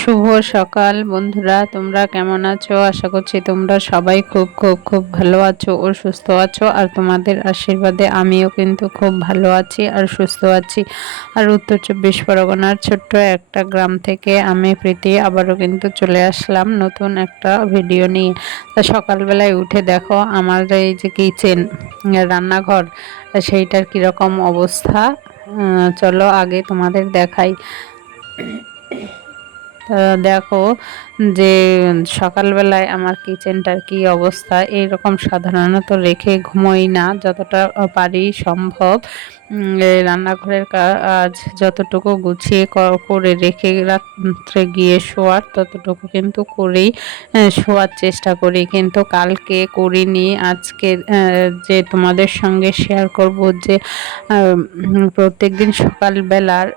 শুভ সকাল বন্ধুরা, তোমরা কেমন আছো? আশা করছি তোমরা সবাই খুব খুব খুব ভালো আছো ও সুস্থ আছো। আর তোমাদের আশীর্বাদে আমিও কিন্তু খুব ভালো আছি আর সুস্থ আছি। আর উত্তর চব্বিশ পরগনার ছোট্ট একটা গ্রাম থেকে আমি প্রীতি আবারও কিন্তু চলে আসলাম নতুন একটা ভিডিও নিয়ে। তা সকালবেলায় উঠে দেখো আমার এই যে কিচেন, রান্নাঘর, সেইটার কীরকম অবস্থা। চলো আগে তোমাদের দেখাই। দেখো যে সকালবেলায় আমার কিচেনটার কি অবস্থা। এইরকম সাধারণত রেখে ঘুমোই না, যতটা পারি সম্ভব রান্নাঘরের কাজ যতটুকু গুছিয়ে করে রেখে রাত্রে গিয়ে শোয়ার ততটুকু কিন্তু করেই শোয়ার চেষ্টা করি। কিন্তু কালকে করিনি। আজকে যে তোমাদের সঙ্গে শেয়ার করব যে প্রত্যেক দিন সকালবেলার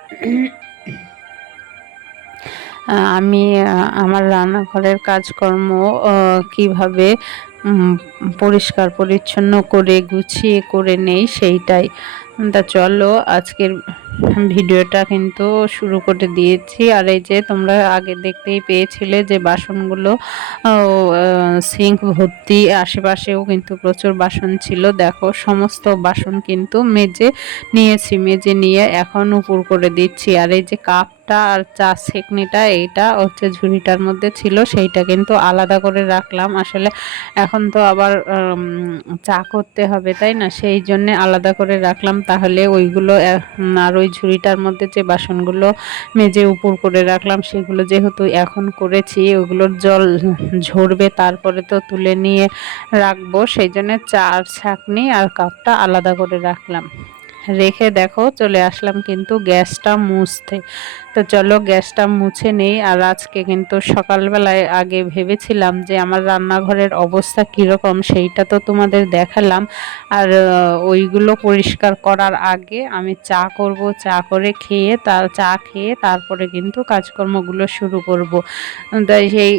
আমি আমার রান্নাঘরের কাজকর্ম কিভাবে পরিষ্কার পরিচ্ছন্ন করে গুছিয়ে করে নেই সেইটাই। তা চলো আজকের ভিডিওটা কিন্তু শুরু করে দিয়েছি। আর এই যে তোমরা আগে দেখতেই পেয়েছিলে যে বাসনগুলো সিঙ্ক ভর্তি, আশেপাশেও কিন্তু প্রচুর বাসন ছিল। দেখো সমস্ত বাসন কিন্তু মেজে নিয়েছি, মেজে নিয়ে এখন উপর করে দিচ্ছি। আর এই যে কাপটা আর চা সেকনিটা, এইটা হচ্ছে ঝুড়িটার মধ্যে ছিল, সেইটা কিন্তু আলাদা করে রাখলাম। আসলে এখন তো আবার চা করতে হবে তাই না, সেই জন্যে আলাদা করে রাখলাম। তাহলে ওইগুলো আর ওই ঝুড়িটার মধ্যে যে বাসনগুলো মেজে উপর করে রাখলাম সেগুলো যেহেতু এখন করেছি ওগুলোর জল ঝরবে, তারপরে তো তুলে নিয়ে রাখবো। সেই জন্য চা আর ছাঁকনি আর কাপটা আলাদা করে রাখলাম। রেখে দেখো চলে আসলাম কিন্তু গ্যাসটা মুছতে। তো চলো গ্যাসটা মুছে নেই। আর আজকে কিন্তু সকালবেলায় আগে ভেবেছিলাম যে আমার রান্নাঘরের অবস্থা কীরকম সেইটা তো তোমাদের দেখালাম। আর ওইগুলো পরিষ্কার করার আগে আমি চা করব, চা করে খেয়ে চা খেয়ে তারপরে কিন্তু কাজকর্মগুলো শুরু করব। তাই সেই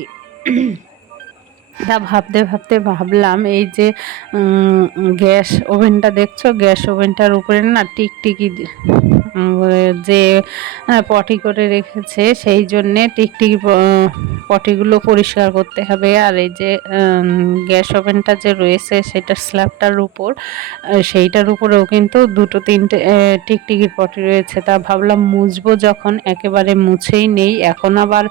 তা ভাবতে ভাবতে ভাবলাম এই যে গ্যাস ওভেনটা দেখছো, গ্যাস ওভেনটার উপরে না টিকটিকি যে পটি করে রেখেছে, সেই জন্যে টিকটিকি পটিগুলো পরিষ্কার করতে হবে। আর এই যে গ্যাস ওভেনটা যে রয়েছে সেটার স্ল্যাবটার উপর, সেইটার উপরেও কিন্তু দুটো তিনটে টিকটিকির পটি রয়েছে। তা ভাবলাম মুছবো যখন একেবারে মুছেই নেই। এখন আবার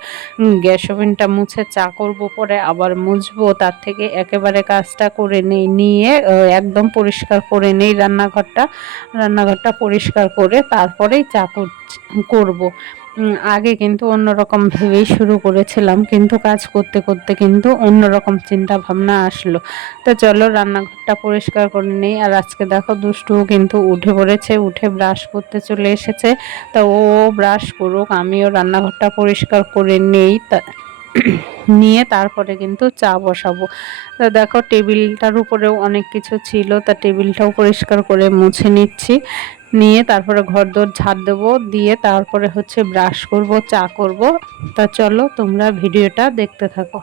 গ্যাস ওভেনটা মুছে চা করবো, পরে আবার মুছবো, তার থেকে একেবারে কাজটা করে নেই, নিয়ে একদম পরিষ্কার করে নেই রান্নাঘরটা পরিষ্কার করে তারপরেই চা করবো। আগে কিন্তু অন্যরকম ভেবেই শুরু করেছিলাম, কিন্তু কাজ করতে করতে কিন্তু অন্যরকম চিন্তা ভাবনা আসলো। তো চলো রান্নাঘরটা পরিষ্কার করে নেই। আর আজকে দেখো দুষ্টুও কিন্তু উঠে পড়েছে, উঠে ব্রাশ করতে চলে এসেছে। তা ও ব্রাশ করুক, আমিও রান্নাঘরটা পরিষ্কার করে নেই। নিয়ে তারপরে কিন্তু চা বসাবো। তো দেখো টেবিলটার উপরেও অনেক কিছু ছিল, তা টেবিলটাও পরিষ্কার করে মুছে নিচ্ছি। নিয়ে তারপরে ঘরদোর ঝাড় দেবো, দিয়ে তারপরে হচ্ছে ব্রাশ করব, চা করব। তা চলো তোমরা ভিডিওটা দেখতে থাকো।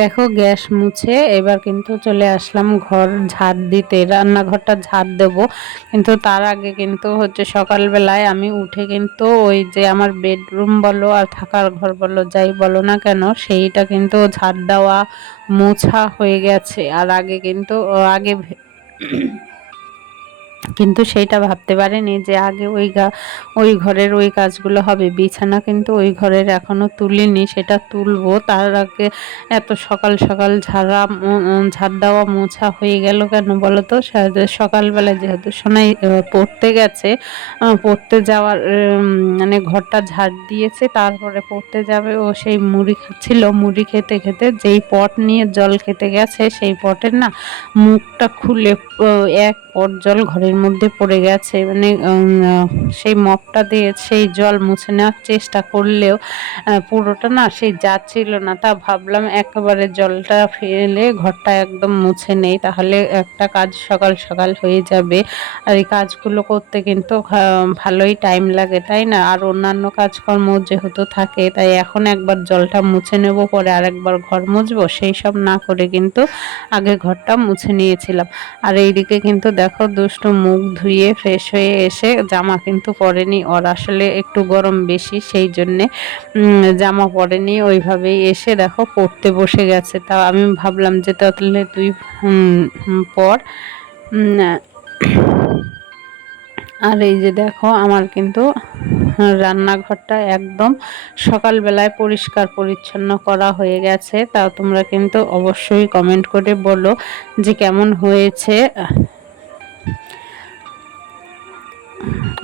দেখো গ্যাস মুছে এবার কিন্তু চলে আসলাম ঘর ঝাড় দিতে, রান্নাঘরটা ঝাড় দেব। কিন্তু তার আগে কিন্তু হচ্ছে সকালবেলায় আমি উঠে কিন্তু ওই যে আমার বেডরুম বলো আর থাকার ঘর বলো যাই বলো না কেন, সেইটা কিন্তু ঝাড় দেওয়া মোছা হয়ে গেছে। আর আগে কিন্তু কিন্তু সেইটা ভাবতে পারিনি যে আগে ওই ঘরের ওই কাজগুলো হবে। বিছানা কিন্তু ওই ঘরের এখনো তুলিনি, সেটা তুলবো। তার আগে এত সকাল সকাল ঝাড় দেওয়া মোছা হয়ে গেল কেন বলো তো? সকালবেলা যেহেতু সোনাই পড়তে গেছে, পড়তে যাওয়ার মানে ঘরটা ঝাড় দিয়েছে, তারপরে পড়তে যাবে। ও সেই মুড়ি খাচ্ছিল, মুড়ি খেতে খেতে যেই পট নিয়ে জল খেতে গেছে সেই পটের না মুখটা খুলে এক পট জল ঘরে জলের মধ্যে পড়ে গেছে, মানে সেই মপটা দিয়ে সেই জল মুছে নেওয়ার চেষ্টা করলেও পুরোটা না সেই যাচ্ছিল না। তা ভাবলাম একেবারে জলটা ফেলে ঘরটা একদম মুছে নেই, তাহলে একটা কাজ সকাল সকাল হয়ে যাবে। আর এই কাজগুলো করতে কিন্তু ভালোই টাইম লাগে, তাই না? আর অন্যান্য কাজকর্ম যেহেতু থাকে, তাই এখন একবার জলটা মুছে নেব, পরে আরেকবার ঘর মুছবো, সেই সব না করে কিন্তু আগে ঘরটা মুছে নিয়েছিলাম। আর এইদিকে কিন্তু দেখো দুষ্টু মুখ ধুয়ে ফ্রেশ হয়ে এসে জামা কিন্তু পরেনি, ওর আসলে একটু গরম বেশি, সেই জন্যে জামা পরেনি, ওইভাবেই এসে দেখো পড়তে বসে গেছে। তা আমি ভাবলাম যে তাহলে তুই পর। আর এই যে দেখো আমার কিন্তু রান্নাঘরটা একদম সকালবেলায় পরিষ্কার পরিচ্ছন্ন করা হয়ে গেছে। তা তোমরা কিন্তু অবশ্যই কমেন্ট করে বলো যে কেমন হয়েছে।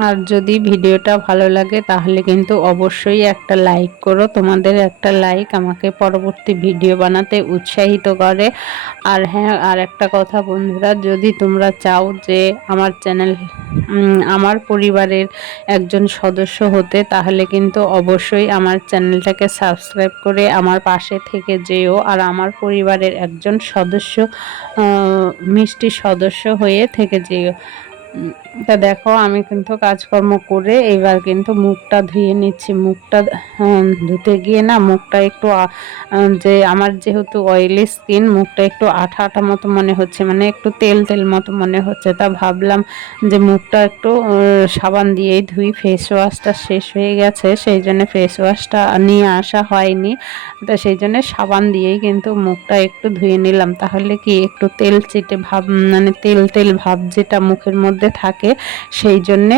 আর যদি ভিডিওটা ভালো লাগে তাহলে কিন্তু অবশ্যই একটা লাইক করো, তোমাদের একটা লাইক আমাকে পরবর্তী ভিডিও বানাতে উৎসাহিত করে। আর হ্যাঁ, আর একটা কথা বন্ধুরা, যদি তোমরা চাও যে আমার চ্যানেল আমার পরিবারের একজন সদস্য হতে, তাহলে কিন্তু অবশ্যই আমার চ্যানেলটাকে সাবস্ক্রাইব করে আমার পাশে থেকে যেও, আর আমার পরিবারের একজন সদস্য মিষ্টি সদস্য হয়ে থেকে যেও। তা দেখো আমি কিন্তু কাজকর্ম করে এবার কিন্তু মুখটা ধুয়ে নিচ্ছি। মুখটা ধুতে গিয়ে না মুখটা একটু যে আমার যেহেতু অয়েলি স্কিন, মুখটা একটু আঠা আঠা মতো মনে হচ্ছে, মানে একটু তেল তেল মতো মনে হচ্ছে। তা ভাবলাম যে মুখটা একটু সাবান দিয়েই ধুই, ফেস ওয়াশটা শেষ হয়ে গেছে, সেই জন্য ফেস ওয়াশটা নিয়ে আসা হয়নি। তা সেই জন্য সাবান দিয়েই কিন্তু মুখটা একটু ধুয়ে নিলাম, তাহলে কি একটু তেল চিটে ভাব, মানে তেল তেল ভাব যেটা মুখের মধ্যে থাকে, সেই জন্যে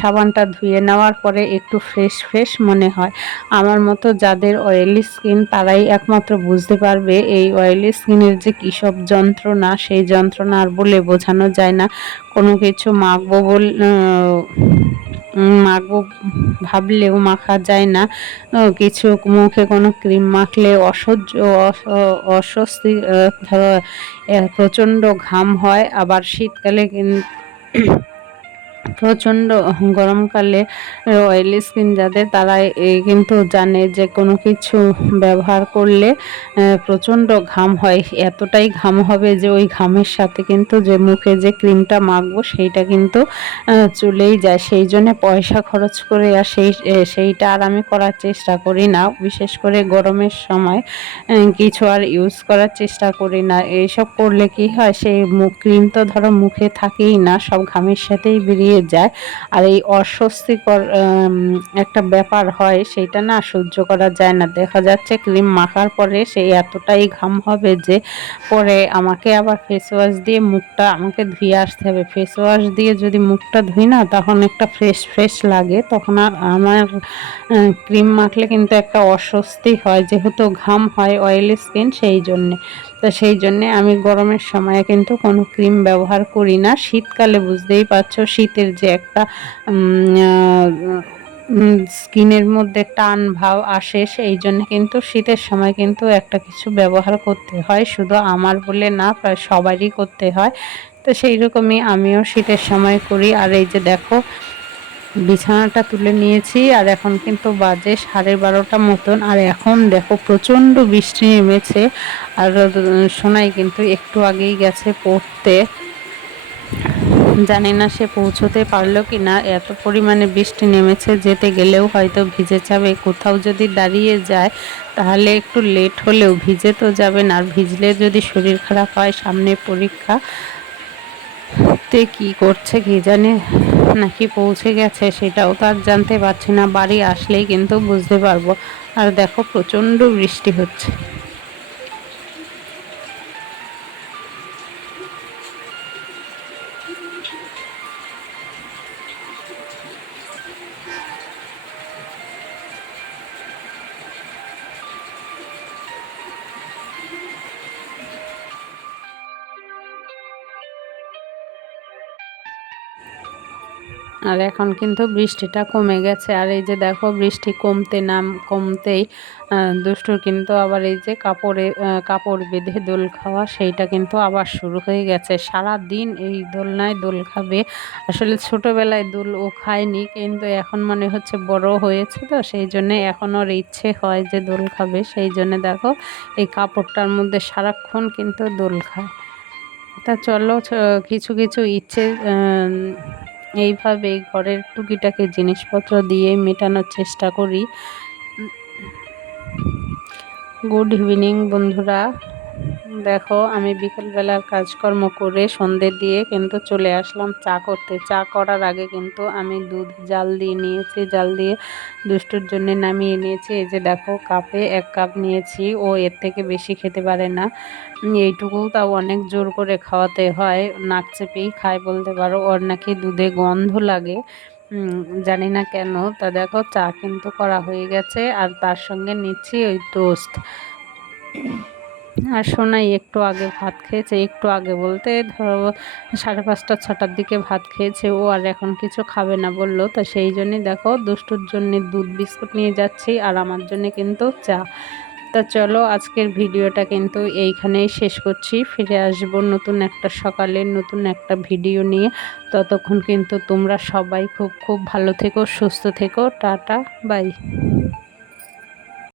সাবানটা ধুয়ে নেওয়ার পরে একটু ফ্রেশ ফ্রেশ মনে হয়। আমার মতো যাদের অয়েলি স্কিন তারাই একমাত্র বুঝতে পারবে এই অয়েলি স্কিনের যে কী সব যন্ত্রণা, সেই যন্ত্রণা আর বলে বোঝানো যায় না। কোনো কিছু মাখবো মাখবো ভাবলেও মাখা যায় না, কিছু মুখে কোনো ক্রিম মাখলে অস্বস্তি, ধরো প্রচণ্ড ঘাম হয়। আবার শীতকালে প্রচণ্ড গরমকালে অয়েলি স্কিন যাদের, তারা কিন্তু জানে যে কোনো কিছু ব্যবহার করলে প্রচণ্ড ঘাম হয়, এতটাই ঘাম হবে যে ওই ঘামের সাথে কিন্তু যে মুখে যে ক্রিমটা মাখবো সেইটা কিন্তু চলেই যায়। সেই জন্য পয়সা খরচ করে আর সেইটা আর আমি করার চেষ্টা করি না, বিশেষ করে গরমের সময় কিছু আর ইউজ করার চেষ্টা করি না। এইসব করলে কি হয়, সেই ক্রিম তো ধরো মুখে থাকেই না, সব ঘামের সাথেই বেরিয়ে যায়। আর এই অস্বস্তিকর একটা ব্যাপার হয়, সেইটা না সহ্য করা যায় না। দেখা যাচ্ছে ক্রিম মাখার পরে সেই এতটাই ঘাম হবে যে পরে আমাকে আবার ফেস ওয়াশ দিয়ে মুখটা আমাকে ধুয়ে আসতে হবে। ফেস ওয়াশ দিয়ে যদি মুখটা ধুই না, তখন একটা ফ্রেশ ফ্রেশ লাগে, তখন আর আমার ক্রিম মাখলে কিন্তু একটা অস্বস্তি হয়, যেহেতু ঘাম হয় অয়েলি স্কিন, সেই জন্যে। তো সেই জন্যে আমি গরমের সময় কিন্তু কোনো ক্রিম ব্যবহার করি না। শীতকালে বুঝতেই পারছো শীতের যে একটা স্কিনের মধ্যে টান ভাব আসে, সেই জন্য কিন্তু শীতের সময় কিন্তু একটা কিছু ব্যবহার করতে হয়, শুধু আমার বলে না, প্রায় সবারই করতে হয়। তো সেই রকমই আমিও শীতের সময় করি। আর এই যে দেখো বিছানাটা তুলে নিয়েছি, আর এখন কিন্তু বাজে 12:30 মতন, আর এখন দেখো প্রচণ্ড বৃষ্টি নেমেছে। আর সোনাই কিন্তু একটু আগেই গেছে পড়তে, জানি না সে পৌঁছতে পারলো কি না, এত পরিমাণে বৃষ্টি নেমেছে, যেতে গেলেও হয়তো ভিজে যাবে। কোথাও যদি দাঁড়িয়ে যায় তাহলে একটু লেট হলেও ভিজে তো যাবে না, আর ভিজলে যদি শরীর খারাপ হয়, সামনে পরীক্ষা, তে কি করছে কি জানে, নাকি পৌঁছে গেছে সেটাও তো আর জানতে পারছি না, বাড়ি আসলেই কিন্তু বুঝতে পারবো। আর দেখো প্রচণ্ড বৃষ্টি হচ্ছে। আর এখন কিন্তু বৃষ্টিটা কমে গেছে। আর এই যে দেখো বৃষ্টি কমতেই দুষ্টুর কিন্তু আবার এই যে কাপড় বেঁধে দোল খাওয়া সেইটা কিন্তু আবার শুরু হয়ে গেছে। সারা দিন এই দোলনায় দোল খাবে। আসলে ছোটবেলায় দোল ও খায়নি, কিন্তু এখন মনে হচ্ছে বড় হয়েছে, তো সেই জন্যে এখন ওর ইচ্ছে হয় যে দোল খাবে। সেই জন্য দেখো এই কাপড়টার মধ্যে সারাক্ষণ কিন্তু দোল খায়। তা চলো কিছু কিছু ইচ্ছে এইভাবেই ঘরের টুকিটাকি জিনিসপত্র দিয়ে মেটানোর চেষ্টা করি। গুড ইভিনিং বন্ধুরা। দেখো আমি বিকেলবেলার কাজকর্ম করে সন্ধে দিয়ে কিন্তু চলে আসলাম চা করতে। চা করার আগে কিন্তু আমি দুধ জাল দিয়ে নিয়েছি, জাল দিয়ে দুষ্টুর জন্য নামিয়ে নিয়েছি। এই যে দেখো কাপে 1 কাপ নিয়েছি, ও এর থেকে বেশি খেতে পারে না। এইটুকু তাও অনেক জোর করে খাওয়াতে হয়, নাক চেপেই খায় বলতে পারো। ওর নাকি দুধে গন্ধ লাগে, জানি না কেন। তা দেখো চা কিন্তু করা হয়ে গেছে, আর তার সঙ্গে নিচ্ছি ওই টোস্ট। আর সোনাই একটু আগে ভাত খেয়েছে, একটু আগে বলতে ধরো 5:30 6টার দিকে ভাত খেয়েছে ও, আর এখন কিছু খাবে না বললো। তো সেই জন্যই দেখো দুষ্টুর জন্য দুধ বিস্কুট নিয়ে যাচ্ছি, আর আমার জন্য কিন্তু চা। তা চলো আজকের ভিডিওটা কিন্তু এইখানেই শেষ করছি। ফিরে আসবো নতুন একটা সকালে নতুন একটা ভিডিও নিয়ে। ততক্ষণ কিন্তু তোমরা সবাই খুব খুব ভালো থেকো, সুস্থ থেকো। Tata bye.